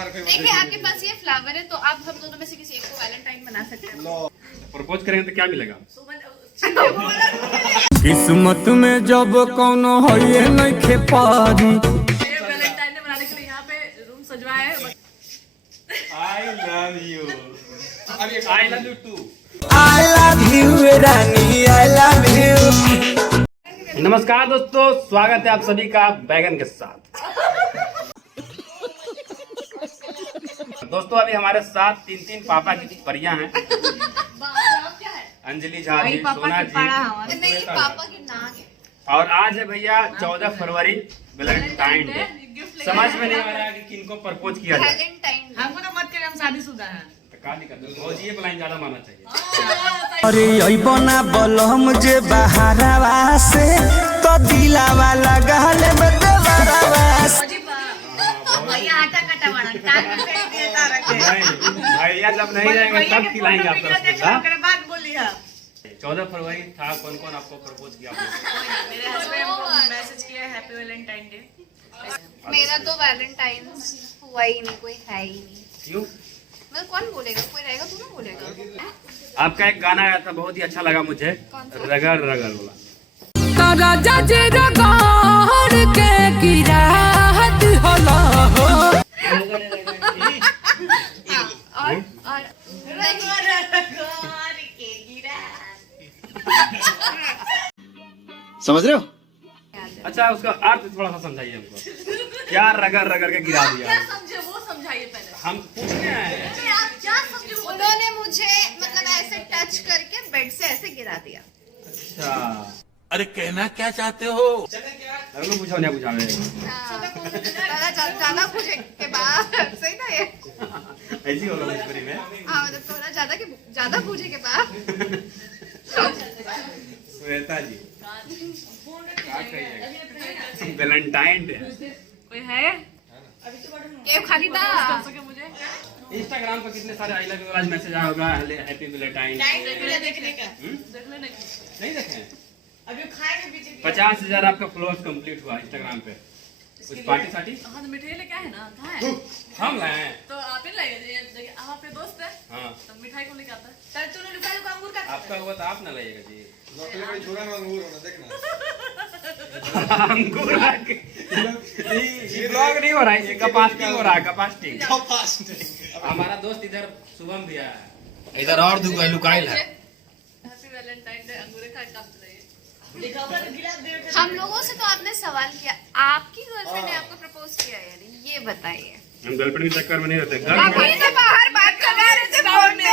देखिए आपके पास ये फ्लावर है तो आप हम दोनों में से किसी एक को वैलेंटाइन बना सकते हैं। प्रपोज करेंगे तो क्या मिलेगा? किस्मत में जब कौनो होए नइखे पारी वैलेंटाइन डे मनाने के लिए यहाँ पे रूम सजवाया है। I love you. I love you too. I love you Rani I love you. नमस्कार दोस्तों, स्वागत है आप सभी का बैगन के साथ। दोस्तों अभी हमारे साथ तीन पापा की परियां हैं। अंजलि झा जी, सोना जी, नहीं पापा के नाक है। और आज है भैया 14 फरवरी वैलेंटाइन डे। समझ में नहीं आ रहा है कि किनको प्रपोज किया जाए। वैलेंटाइन हमको तो मत करिए, हम शादीशुदा हैं। तो का दिक्कत है? रोज ये लाइन ज्यादा मानना चाहिए। अरे अइबना बलम जे बहारवा से तो दिलावा लगल बदलवा से। भैया आटा कटा बड़ा टांग में फेंक दिए तारा के। नहीं भैया जब नहीं रहेंगे तब खिलाएंगे आपको रसगुल्ला। ओकरे बाद बोली है 14 फरवरी था, कौन कौन आपको प्रपोज किया आपने? मेरे हस्बैंड को मैसेज किया हैप्पी वैलेंटाइन डे। मेरा तो वैलेंटाइन हुआ ही नहीं, कोई है ही नहीं। क्यों? मतलब कौन बोलेगा, कोई रहेगा तू ना बोलेगा। आपका एक गाना आया था, बहुत ही अच्छा लगा मुझे, रगड़ रगड़ वाला। राजा जे रगड़ के गिरात होला हो। और समझ रहे हो? अच्छा उसका अर्थ थोड़ा सा समझाइए हमको। क्या रगड़ रगड़ के गिरा दिया? समझे वो समझाइए पहले। हम पूछने आए हैं। आप क्या समझे? उन्होंने मुझे मतलब ऐसे टच करके बेड से ऐसे गिरा दिया। अच्छा अरे कहना क्या चाहते हो? अरे पूछो नहीं पूछा मैं। ज्यादा पूछे के बाद सही था ये। ऐसी होगा मजबूरी में। हाँ मतलब थोड़ा ज्यादा पूछे के बाद। श्वेता जी क्या कहिएगा? वैलेंटाइन डे कोई है? केव खाली था। सके मुझे इंस्टाग्राम पर कितने सारे आई लव यू आज मैसेज आया होगा, हैप्पी वैलेंटाइन। देखने का देख लेने की। नहीं देखे? अभी खाएंगे बीच 50,000 आपका फॉलोअर्स कंप्लीट हुआ इंस्टाग्राम पे। कुछ पार्टी साटी हाँ तो मिठाई लेके आए ना, कहाँ है? हम लाए हैं। तो आप ही लाइए, देखिए आप आपके दोस्त है हाँ तो मिठाई को लेके आता है। सर तूने लुका लुका अंगूर का आपका हुआ तो आप ना लाइएगा जी। देखना अंगूर लाके ये ब्लॉग नहीं हो रहा है, ये कपास्टिंग हो रहा है, कपास्टिंग। हमारा दोस्त इधर शुभम भी आया है, इधर और दुगो लुकाइल है। Happy Valentine day. अंगूर खा के काम चलाइए। हम लोगों से तो आपने सवाल किया, आपकी गर्लफ्रेंड ने आपको प्रपोज किया है नहीं, ये बताइए। हम गर्लफ्रेंड के चक्कर में नहीं रहते। अभी तो बाहर बात कर रहे थे फोन पे,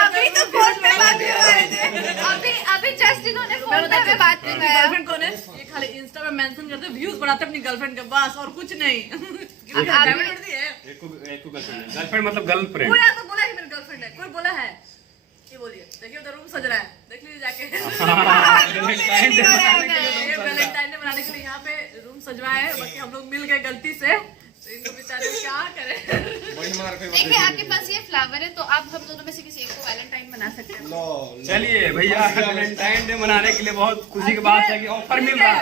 अभी तो फोन पे बात कर रहे थे, अभी जस्ट इन्होंने फोन पे बात कर रहा है। गर्लफ्रेंड कौन है? ये खाली इंस्टा पे मेंशन करते व्यूज बढ़ाते अपनी गर्लफ्रेंड के, बस और कुछ नहीं। गर्लफ्रेंड मतलब गर्लफ्रेंड। कोई तो बोला है मेरी गर्लफ्रेंड है, कोई बोला है? ये बोलिए। देखिए उधर रूम सज रहा है, देख लीजिए जाके। वैलेंटाइन डे वैलेंटाइन डे मनाने के लिए यहाँ पे रूम सजवाया है, बाकी हम लोग मिल गए गलती से, तो इनको बेचारे क्या करें। देखिए आपके पास ये फ्लावर है तो आप हम दोनों में से किसी एक को वैलेंटाइन बना सकते हैं। चलिए भैया, वैलेंटाइन डे मनाने के लिए बहुत खुशी की बात है कि ऑफर मिल रहा है।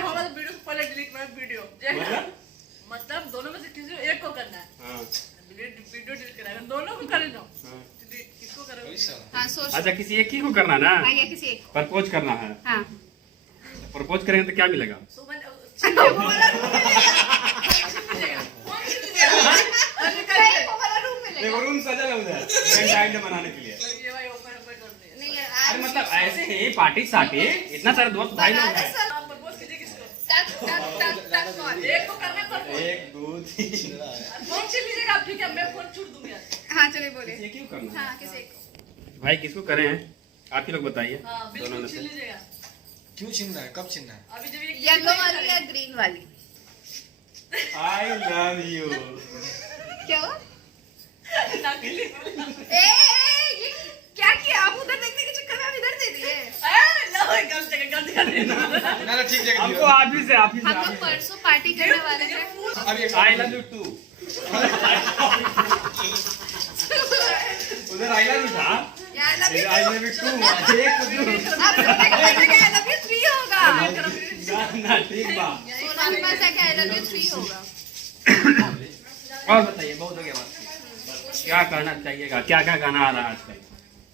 हमारा वीडियो पहले डिलीट कर वीडियो मतलब दोनों में से किसी एक को करना है। वीडियो डिलीट करना है, दोनों को करे दो। किसको करोगे? हाँ सोच। अच्छा किसी एक ही को करना ना? हाँ ये किसी एक को। प्रपोज करना है। हाँ प्रपोज करेंगे तो क्या मिलेगा? देखो रूम सजा है उधर वैलेंटाइन डे मनाने के लिए। नहीं अरे मतलब ऐसे ही पार्टी साटी इतना सारे दोस्त भाई लोग हैं। एक को करना है। 1 2 3 फोन छीन लीजिएगा आप, ठीक है? मैं फोन छूट दूंगी आज। हाँ चलिए बोलिए। ये क्यों करना है? हाँ किसी एक को। भाई किसको करें हैं आप ही लोग बताइए। हाँ दोनों बिल्कुल में छीन से लीजिएगा। क्यों छीनना है? कब छीनना है? अभी जब येलो वाली या ग्रीन वाली? आई लव यू। क्या हुआ? नकली ए, ये क्या किया आप? उधर देखने के चक्कर में आप इधर दे दिए। गलत कर देना। ना ठीक जगह हमको आप ही से हम लोग परसों पार्टी करने वाले थे। I love you too. उधर आई लव यू था, I love you I too। Love you too. आप सोने के बाद क्या I love you 3 होगा। ना ठीक बा। सोना के पास क्या I love you 3 होगा। और बताइए, बहुत हो गया बस, क्या करना चाहिएगा, क्या क्या गाना आ रहा है आजकल?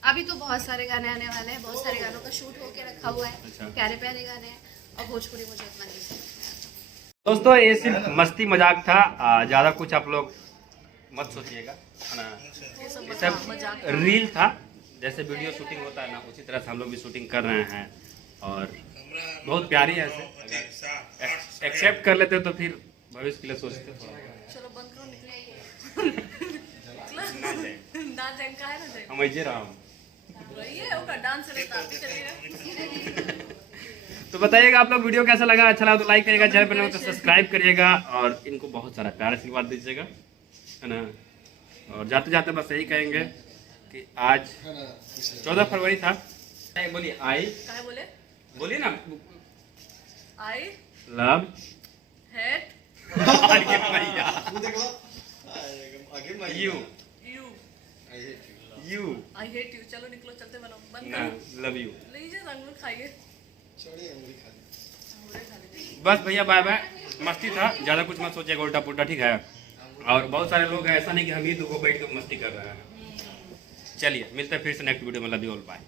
अभी तो बहुत सारे गाने आने वाले हैं, बहुत सारे गानों का शूट होके रखा हुआ है। अच्छा। प्यारे प्यारे गाने हैं और भोजपुरी मुझे उतना नहीं पसंद। दोस्तों ये सिर्फ मस्ती मजाक था, ज़्यादा कुछ आप लोग मत सोचिएगा, है ना। ये सब ये सब मजाक रील था, जैसे वीडियो शूटिंग होता है ना, उसी तरह से हम लोग भी शूटिंग कर रहे हैं और बहुत प्यारी है। ऐसे एक्सेप्ट कर लेते तो फिर भविष्य के लिए सोचते थोड़ा। चलो बंद करो, निकले ना जाए का है ना जाए हम ऐसे रहा हूँ। ये होगा डांस रहता है चलिए। तो बताइएगा आप लोग वीडियो कैसा लगा, अच्छा लगा तो लाइक करिएगा, चैनल पर नए हो तो सब्सक्राइब करिएगा और इनको बहुत सारा प्यार आशीर्वाद दीजिएगा, है ना। और जाते जाते बस यही कहेंगे कि आज 14 फरवरी था। बोलिए आई, काहे बोले बोलिए ना, I love hate you you you I hate you. चलो निकलो, चलते बनो, बंद ना, करो, लव यू। लीजिए अंगूर खाइए। बस भैया बाय बाय, मस्ती था, ज़्यादा कुछ मत सोचिएगा उल्टा पुल्टा, ठीक है। और बहुत सारे लोग हैं, ऐसा नहीं कि हम ही दो बैठ के मस्ती कर रहे हैं। चलिए मिलते हैं फिर से नेक्स्ट वीडियो में, लव यू ऑल, बाय।